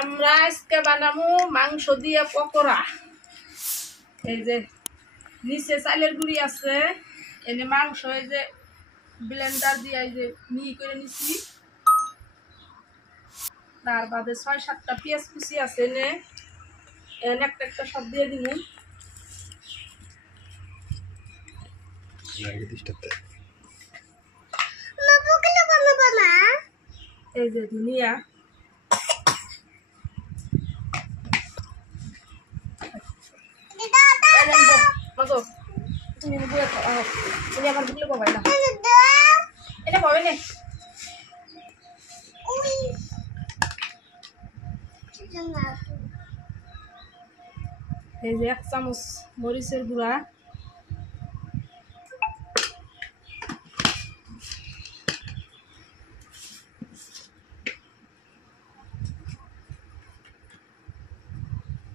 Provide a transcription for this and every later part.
আমরা আজকে বানাবো মাংস দিয়ে পকোড়া। এই যে নিচে চালের গুঁড়ি আছে, এনে মাংস এই যে ব্লেন্ডার দিয়ে এই যে মিহি করে নিছি। তার বাদে ৬-৭টা পেঁয়াজ কুচি আছে, এনে একটা একটা সব দিয়ে দিব। এই যে ধনিয়া, তুমি আমার বুকলে পাবাই না, এটা পাবে না। এই যে ১ চামচ মরিচের গুঁড়া,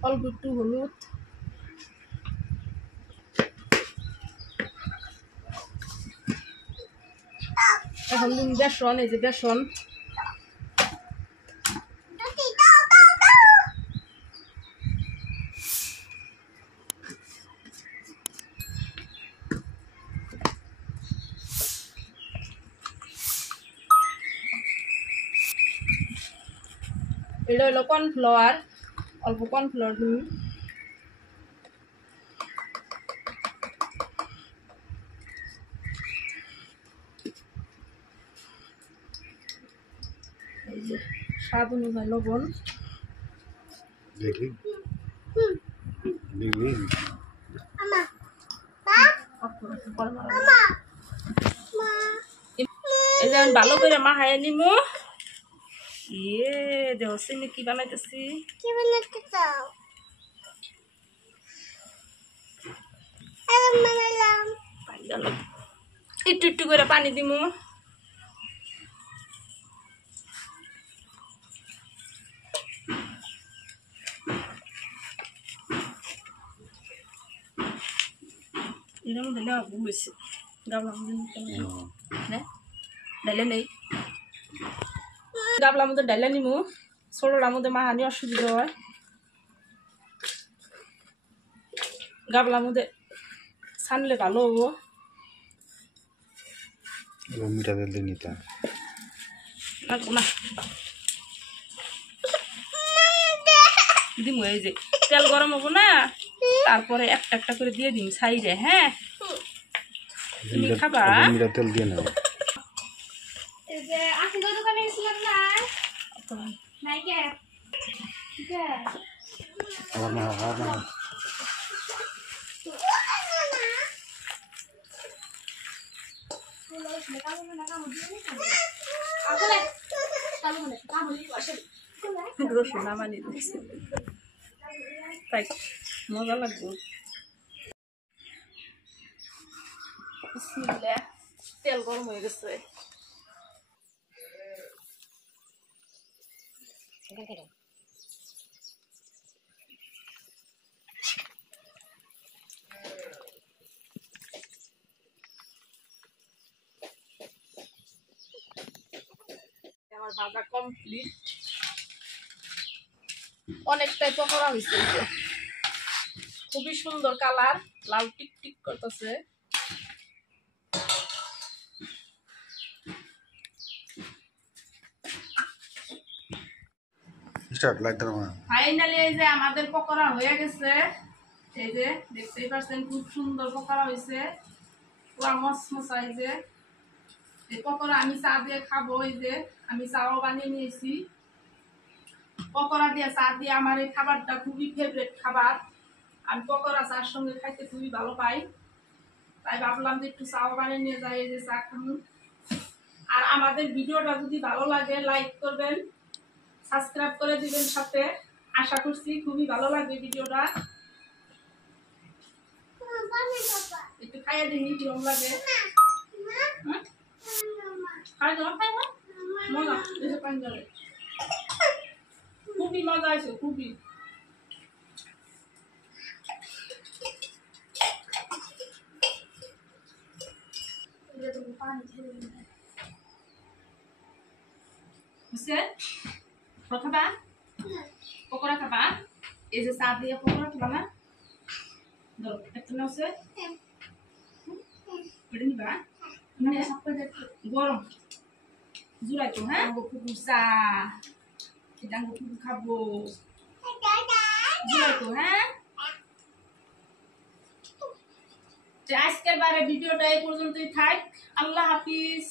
অল্প একটু হলুদ, এখন দিন বেসন। এই যে বেসন, এটা হলো কর্নফ্লাওয়ার, অল্প কর্নফ্লাওয়ার দিন। এই যে স্বাদ অনুযায়ী লবণ। এই যে আমি ভালো করে মাখায় নিমু। ইয়ে দেখছি আমি কি বানাইতেছি। একটু একটু করে পানি দিমু। এর মধ্যে দেওয়া ভুল হয়েছে, গাবলার মধ্যে ডাইলে নেই, গাবলার মধ্যে ডাইলে নিমু। ছোটটার মধ্যে মাহানি অসুবিধা হয়, গাবলার মধ্যে ছানলে ভালো হবো। মিঠা তেল দিয়ে নিতে না দিমু। এই যে তেল গরম হবো না, তারপরে একটা একটা করে দিয়ে দিন সাইডে। হ্যাঁ, তুমি খাবা? মিঠা তেল দিয়ে নাও। এই যে আশিটা দোকানে গেছিলাম না, নাই কে আবার না রসুন নামানি দিচ্ছে, তাই মজা লাগবে। তেল গরম হয়ে গেছে, আমার ভাজা কমপ্লিট। অনেকটাই পকোড়া হয়েছে, খুবই সুন্দর কালার, লাল টিক টিক করতেছে। ফাইনালি এই যে আমাদের পকোড়া হয়ে গেছে। এই যে দেখতেই পাচ্ছেন খুব সুন্দর পকোড়া হয়েছে, পুরা মচমচা। এই যে এই পকোড়া আমি চা দিয়ে খাবো। এই যে আমি চাও বানিয়ে নিয়েছি। পকোড়া দিয়ে চা দিয়ে আমার এই খাবারটা খুবই ফেভারিট খাবার। আমি পকোড়া চার সঙ্গে খাইতে খুবই ভালো পাই, তাই ভাবলাম যে একটু চাও বানিয়ে নিয়ে যাই, এই যে চা খাবো। আর আমাদের ভিডিওটা যদি ভালো লাগে লাইক করবেন, সাবস্ক্রাইব করে দিবেন সাথে। আশা করছি খুবই ভালো লাগবে ভিডিওটা। একটু খাইয়ে দেখি কিরকম লাগে। খুবই মজা আছে, খুবই। বুঝছেন কথাটা? পকোড়া খাবা এই যে চা দিয়ে পকোড়া খাবা না ধরো একটা নাও সে এটা নিবা মানে গরম জুড়াই তো হ্যাঁ কুকুর চা এটা কুকুর খাবো জুড়াই তো হ্যাঁ আজকের বারে ভিডিওটা এই পর্যন্তই থাক আল্লাহ হাফিজ